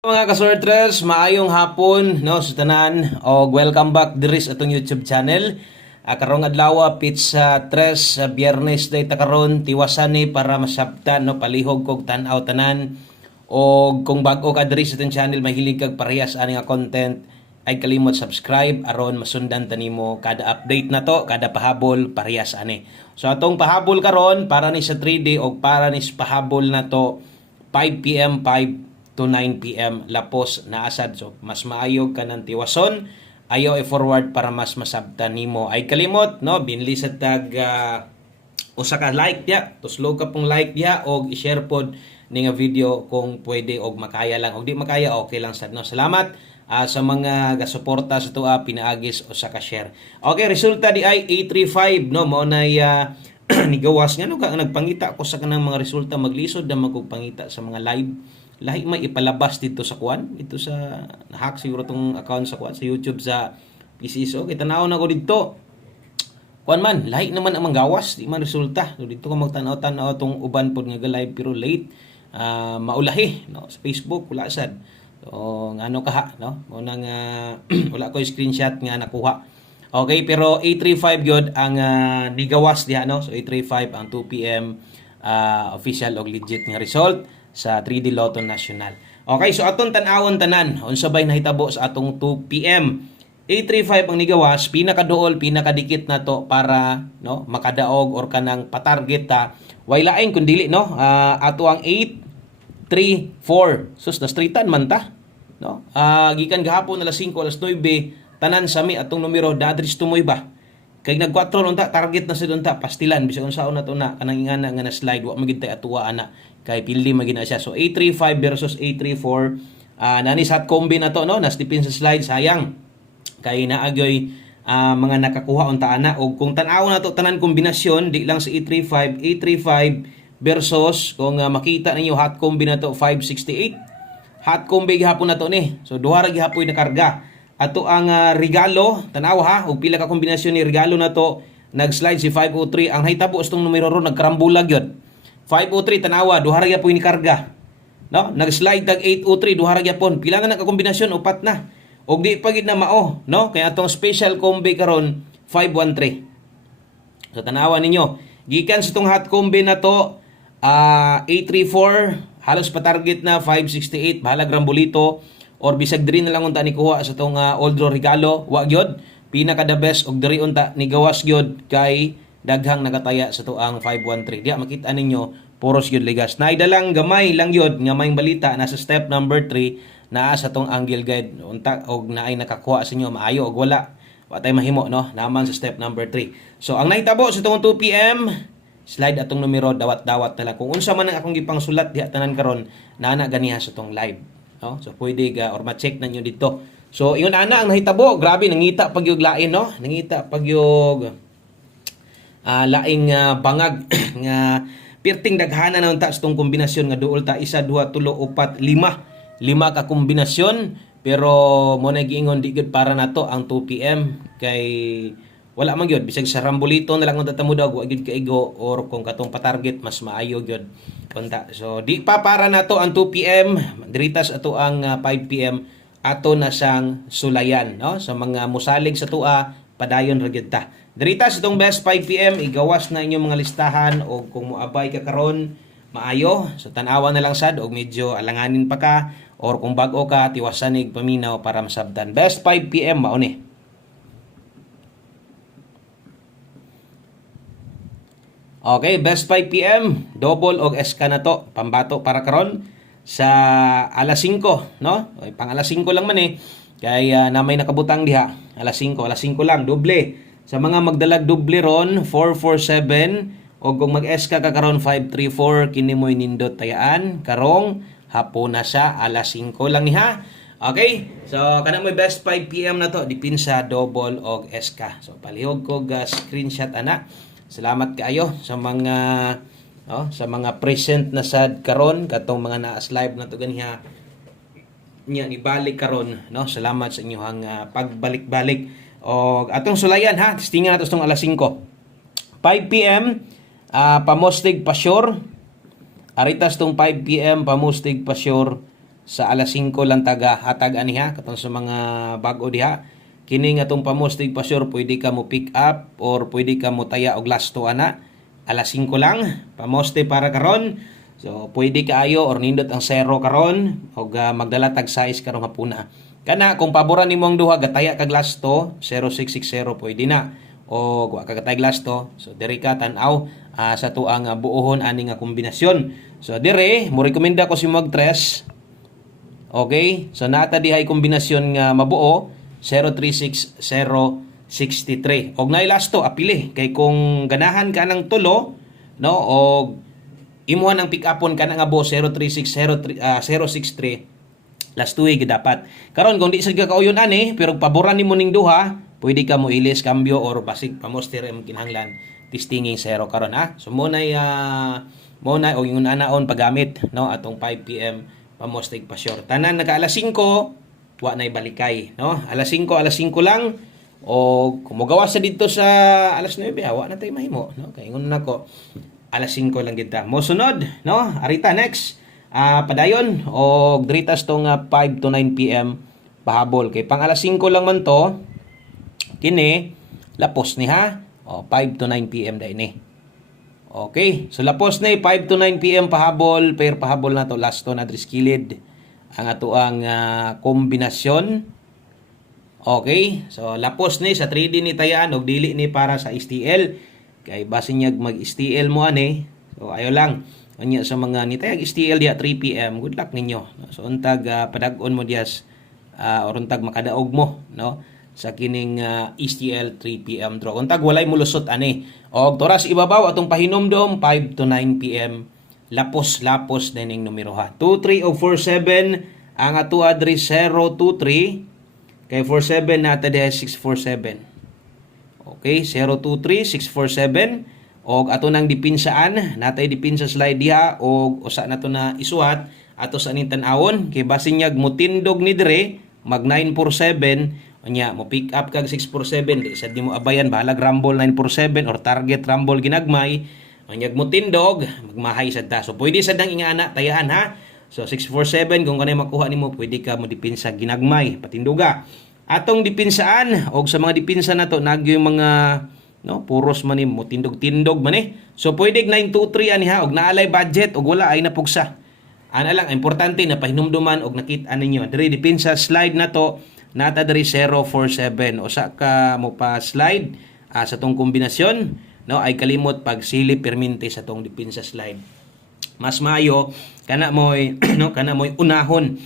Mga kasortres, maayong hapon no sa tanan o welcome back diri sa atong YouTube channel. Karong adlaw pizza 3 sa Biyernes day ta karon tiwasan ni para masabtan no palihog kog tan-aw tanan o kung bag-o ka diri sa atong channel mahilig kag parehas ani nga content ay kalimot subscribe aron masundan ta nimo kada update na to, kada pahabol parehas ani. So atong pahabol karon para ni sa 3D o para ni sa pahabol na to 5 PM 5 to 9 PM lapos na asad. So mas maayo ka ng tiwason, ayaw i-forward para mas masabtan nimo. Ay kalimot no, binli sa tag usa ka like dia, tuslog ka pong like dia og i-share pod ni nga video kung pwede og makaya lang. Og di makaya okay lang sad no. Salamat sa mga gasuporta sa tuwa pinaagis o sa ka-share. Okay, resulta di ay 835 no, mo na nigawas nga no, nagpangita ko sa kanang mga resulta, maglisod na magpangita sa mga live. Lahi may ipalabas dito sa kuan, ito sa hack siguro tong account sa kuan sa YouTube sa PCSO. Kita naon ako dito. Kuan man, lahi naman ang manggawas, di man resulta. So dito ko magtanaw-tanaw tong uban pod nga live pero late. Maulahi no sa Facebook wala sad. So ngano ka no? Mo nang wala ko screenshot nga nakuha. Okay, pero 835 gyud ang nigawas diha no. So 835 ang 2 PM official og legit nga result sa 3D Lotto National. Okay, so atong tan-awon tanan unsa bay nahitabo sa atong 2 PM. 835 ang nigawas, pinakaduol, pinakadikit na to para no makadaog or kanang patarget ta. Way laing kun dili no, ato ang 834. Sus nastritan man ta. No? Gikan gahapon alas 5 alas 9 tanan sami atong numero dadris tumoy ba. Kay nag 4 unta target na sa unta pastilan bisag unsaon na to na kanang ingana nga na slide wa magid tay atuwa ana kay pildi magina siya. So 835 versus 834 nani sa combi na to no, nas dipin sa slide sayang kay naagyoy mga nakakuha unta ana og kung tan-aw na to tanan kombinasyon di lang sa 835 versus kung makita ninyo hot combi na to 568 hot combi gihapon na to ni. So duha ra gihapon na karga. Ato ang regalo, tanaw ha, og pila ka kombinasyon ni regalo na to, nag-slide si 503. Ang hitabo stong numero ron nagkarambulag yun. 503 tanawa, duha ra gyapon ni karga. No, nag-slide tag 803 duha ra gyapon. Pila na nagka-kombinasyon, upat na. Og di pagid na mao, no? Kaya atong special combi karon 513. So tanawa ninyo, gikan sa tong hot combi na to, 834 halos pa target na 568 bahala grambulito or bisag diri na lang unta ni kuha sa tong old draw regalo wa gyud pinaka the best og diri unta ni gawas gyud kay daghang nagataya sa tuang 513 diya makita ninyo puros gyud ligas naidalang gamay lang gyud nga may balita nasa step number 3 naa sa tong angle guide unta og naay nakakuha sa inyo maayo og wala wa tay mahimo no naman sa step number 3. So ang nahitabo sa tong 2 PM slide atong numero dawat-dawat na lang kung unsa man ang akong gipang sulat diha tanan karon naa ganiha sa tong live. No? So pwede or ma-check na nyo dito. So yun ana ang nahitabo, grabe nangita pag yung lain no. Nangita pag yung laing bangag nga pirting daghana na unta sa tong kombinasyon nga duol ta 1 2 3 4 5 ka kombinasyon pero mo na giingon di gud para nato ang 2 PM kay wala man gyud bisag sa rambolito na lang unta tamudag wa gyud kaigo or kung katong pa-target mas maayo gyud konta. So di pa para nato ang 2 PM diritas ato ang 5 PM ato na sang sulayan no sa mga musalig sa tua padayon ra gyud ta. Diritas itong best 5 PM igawas na inyong mga listahan o kung moabay ka karon maayo so tan-awa na lang sad og medyo alanganin pa ka or kung bag-o ka tiwasanig paminaw para masabtan. Best 5 PM mao ni. Okay, best 5 PM, double og SK na to, pambato para karon sa alas 5, no? Okay, pang alas 5 lang man kay na may nakabutang diha, alas 5 lang, doble. Sa mga magdalag doble ron, 447, o kung mag-SK ka karon 534, kini mo'y nindot tayaan, karong hapon na siya, alas 5 lang niha. Okay, so kana mo'y best 5 PM na to, dipin sa double og SK. So palihog ko screenshot ana. Salamat kaayo sa mga sa mga present na sad karon katong mga naas live na to ganiha nya ibalik karon no. Salamat sa inyong pagbalik-balik og atong sulayan ha. Testingan nato tong alas 5. 5 PM pamustig pa sure. Aritas tong 5 PM pamustig pa sure sa alas 5 lang taga hatag aniha katong sa mga bag-o diha. Kini nga tong pamostig pa sure pwede ka mo pick up or pwede ka mo taya og last 2 ana. Alas 5 lang pamoste para karon. So pwede kaayo or nindot ang 0 karon og magdala tag size karong hapuna. Kana kung paboran nimo ang duha gataya kag last 2 0660 pwede na. O wa ka gatay last 2 so diri ka tan-aw sa tuang buohon ani nga kombinasyon. So dire mo rekomenda ko si mag 3. Okay? So nata dihay kombinasyon nga mabuo 036063. Og nay last to apili kay kung ganahan ka ng tulo no og imuhan ang pick upon ka nga bo 036063 last two gid dapat. Karon kung di sad ka kauyon ani pero paboran nimo ning duha, pwede ka mo ilis cambio or basig pamoster ang kinahanglan testinging 0 karon ha. So mo nay og yung anaon paggamit no atong 5 PM pamostig pa sure. Tanan naka alas 5 wa nay balikay no. Alas 5 lang o kung mogawas sa dito sa alas 9 wa na tay mahimo no. Kay ingon nako alas 5 lang gid ta. Mo sunod no. Arita next padayon og dritas tong 5 to 9 PM pahabol kay pang alas 5 lang man to kini lapos ni ha. O 5 to 9 PM dai ni. Okay, so lapos na 5 to 9 PM pahabol, pahabol na to last to na driskilid ang ato ang kombinasyon. Okay, so lapos ni sa 3D ni tayaan og dili ni para sa STL kay basin niya mag STL mo ani. So ayo lang anya sa mga ni tayag STL dia 3 PM, good luck ninyo. So untag padag-on mo dias or untag makadaog mo no sa kining STL 3 PM draw. Untag walay mulusot ani. Og toras ibabaw atong pahinomdom 5 to 9 PM. Lapos dining numero ha. 23 o 47 ang ato adri 023 kay 47 nata diha 647. Okay, 023 647 og ato nang dipinsaan natay dipinsa slide diha og usa nato na isuhat ato sa aning tan-awon kay basin nyag mutindog ni dire mag 947 nya mo pick up kag 647 di sad nimo abayan balag rumble 947 or target rumble ginagmay anyag mo tindog magmahay sad ta. So pwede sad nang ingana tayahan ha. So 647 kung kanay makuha nimo pwede ka mo dipinsa ginagmay patinduga. Atong dipinsaan og sa mga dipinsa nato nagyo yung mga no puros man mo tindog-tindog man eh. So pwede 923 ani ha og naalay budget og wala ay napugsa. Ana lang importante na pahinumduman og nakita ninyo diri dipinsa slide nato nata diri 047 usa ka mo pa slide sa tong kombinasyon no ay kalimot pag silip permente sa tong dipinsa slide. Mas maayo kana moy no kana moy unahon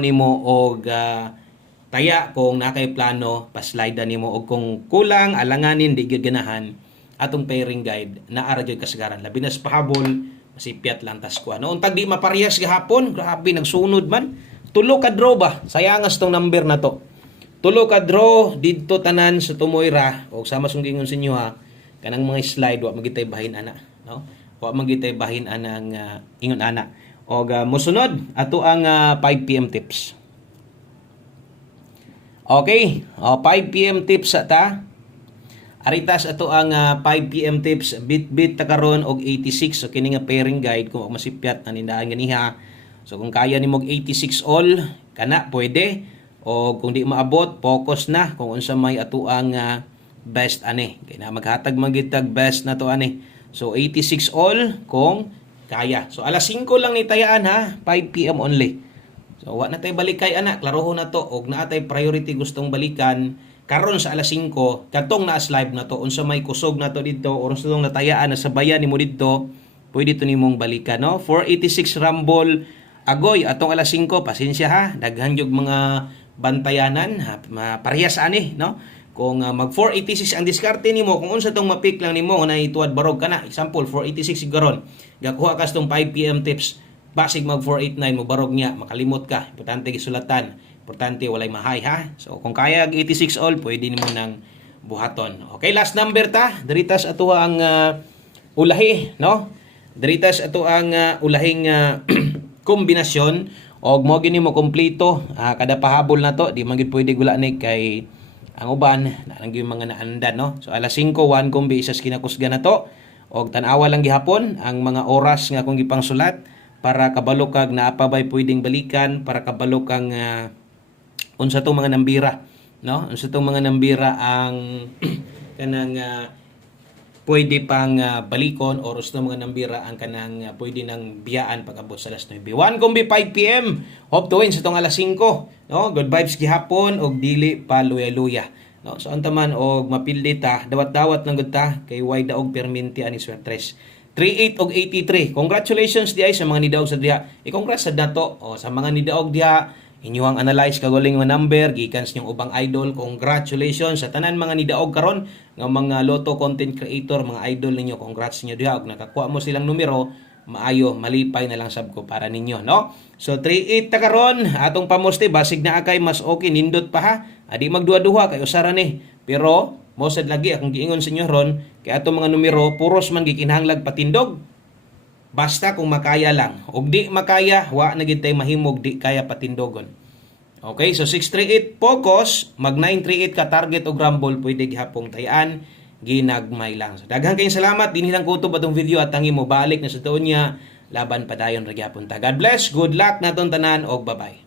nimo og taya kung nakay plano pa slide nimo og kung kulang alanganin di gyud ganahan atong pairing guide naa ra gyud kasagaran labi na sa pahabol masipyat lang tas kuha no untag di maparehas gahapon grabe nagsunod man. Tulo ka draw ba? Sayangas tong number na to. Tulo ka draw didto tanan sa Tumoyra o sama sunggingon sa inyo ha. Kanang mga slide wa magitay bahin ana, no? Wa magitay bahin ana ang ingon ana. Og mosunod ato ang 5 PM tips. Okay, 5 PM tips sa ta. Aritas ato ang 5 PM tips bit ta karon og 86 so kini nga pairing guide kung masipyat na nindaan ganiha. So kung kaya nimo 86 all kana pwede o kung di maabot focus na kung unsa may ato ang best ani kay na maghatag magitag best na to ani. So 86 all kung kaya. So alas 5 lang ni tayaan ha, 5 PM only. So wa na tay balikay ana, klarohon na to og naa tay priority gustong balikan karon sa alas 5 katong naa live na to unsa may kusog na to didto or unsa tong natayaan na sabayan nimo didto pwede to nimong balikan no. 486 rumble agoy atong alas 5 pasensya ha daghan jud mga bantayanan parehas ani no kung mag 486 ang diskarte nimo kung unsa tong mapick lang nimo na ituad barog kana example 486 garon gakuha ka tong 5 PM tips basig mag 489 mo barog niya makalimot ka importante gisulatan importante walay mahay ha. So kung kaya 86 all pwede nimo nang buhaton. Okay, last number ta diritas ato ang ulahi no diritas ato ang ulahing kombinasyon og mo gini mo kompleto kada pahabol na to di man gid pwede gula ni kay ang uban na lang yung mga naandan no. So alas 5 1 kombi isas kinakusgan na to og tan-awa lang gihapon ang mga oras nga kung gipangsulat para kabalo kag naa pa bay pwedeng balikan, para kabalo kang unsa tong mga nambira, no? Unsa tong mga nambira ang kanang pwede pang balikon or gusto mga nambira ang kanang pwede nang biyaan pag abot sa alas 9. 1 kumbi 5 PM. Hope to win sa tong alas 5, no? Good vibes gihapon og dili pa luya-luya. No, so anta man og mapildi ta, dawat-dawat lang gud ta kay way daog perminti ani Suertres. 38 og 83. Congratulations di ay sa mga nidaog sa diha. I-congrats sa dato o sa mga nidaog diha. Inyong analyze kagaling nga number gikan sa inyong ubang idol. Congratulations sa tanan mga nidaog karon nga mga Lotto content creator, mga idol ninyo. Congrats ninyo diha og nakakuha mo silang numero. Maayo, malipay na lang sab ko para ninyo, no? So 38 ta karon, atong pamoste basig na akay mas okay nindot pa ha. Adi magduha-duha kay usara ni. Pero mo sad lagi akong giingon sa inyo ron kay atong mga numero puros man gikinahanglag patindog. Basta kung makaya lang. Og di makaya, wa na gid tay mahimog di kaya patindogon. Okay, so 638 focus, mag 938 ka target og rumble pwede gihapong tayan. Ginagmay lang. So, daghang kayong salamat. Dinilang kutob atong video at tangi mo balik na sa tuon niya. Laban pa dayon ra gyapon ta. God bless. Good luck naton tanan og bye-bye.